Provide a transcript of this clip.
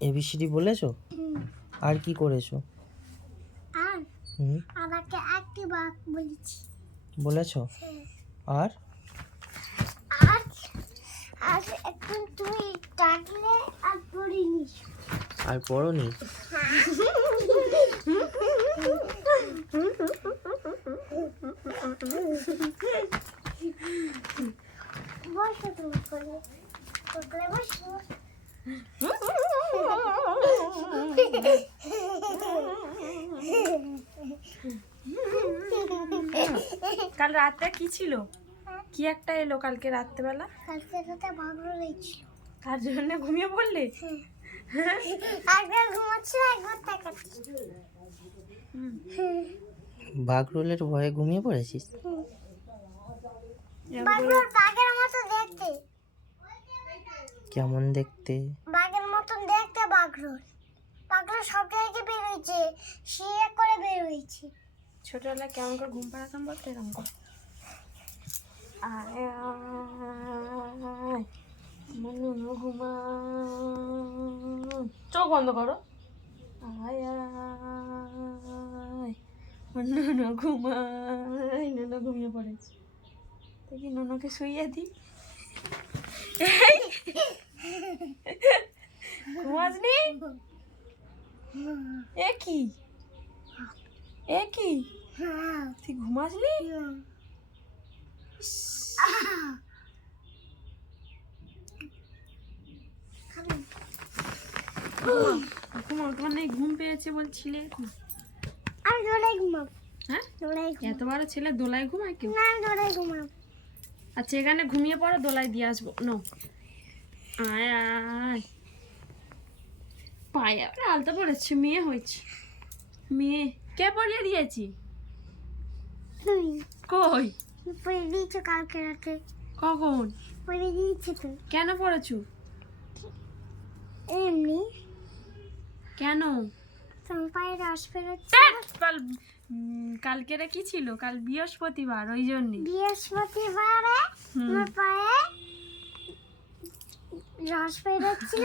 ABCD বলেছ? আর কি করেছ? আর আমাকে একটি বাক বলেছি। বলেছ? আর? আর আর এখন তুমি ডাকলে আর পড়িনি। আর পড়নি? বসো তুমি করে কাল রাতে কি ছিল? কি একটা এলো কালকে রাত্রেবেলা? কালকে রাতে ভাগলো রয়েছিল তার জন্য ঘুমিয়ে পড়লে? একবার ঘুমাচ্ছিল একবার তাকাচ্ছি বাঘরোলের ভয়ে ঘুমিয়ে পড়েছিস? বাগলোর বাঘের মতো দেখতে। কেমন দেখতে? বাঘের মতন দেখতে বাগলোর বাগলোর সব জায়গায় হয়েছে শিয়ে করে বের হয়েছে ছোটবেলায় কেমন করে ঘুম পাড়াতাম বলতে? এরকম করে। মনু ঘুমায়। চোখ বন্ধ করো। আয় নুনু ঘুমাই নুনু ঘুমিয়ে পড়েছে। দেখি নুনুকে শুইয়ে দিই। ঘুমাসনি এ কি? এ কি? তুই ঘুমাসনি ঘুমাও তোমার নেই ঘুম পেয়েছে বলছিলে। আমি দোলাই হ্যাঁ? দোলাই এত বড় ছেলে দোলায় ঘুমায় কেউ? না দোলাই ঘুমাবো। আচ্ছা এখানে ঘুমিয়ে পড়ো দোলায় দিয়ে আসব। নো। আয় আয়। পায়ে। আবার আলতা পড়েছে মেয়ে হয়েছে। মেয়ে কে পড়িয়ে দিয়েছি? কই? পরে দিয়েছ কালকে রাতে। কখন? পরে দিয়েছি তো। কেন পড়েছো? এমনি। কেন? তোমার পায়ে রস কালকেরে কি ছিল? কাল বৃহস্পতিবার ওই জন্যে। বৃহস্পতিবারে আমার পায়ে রস বেরোচ্ছিল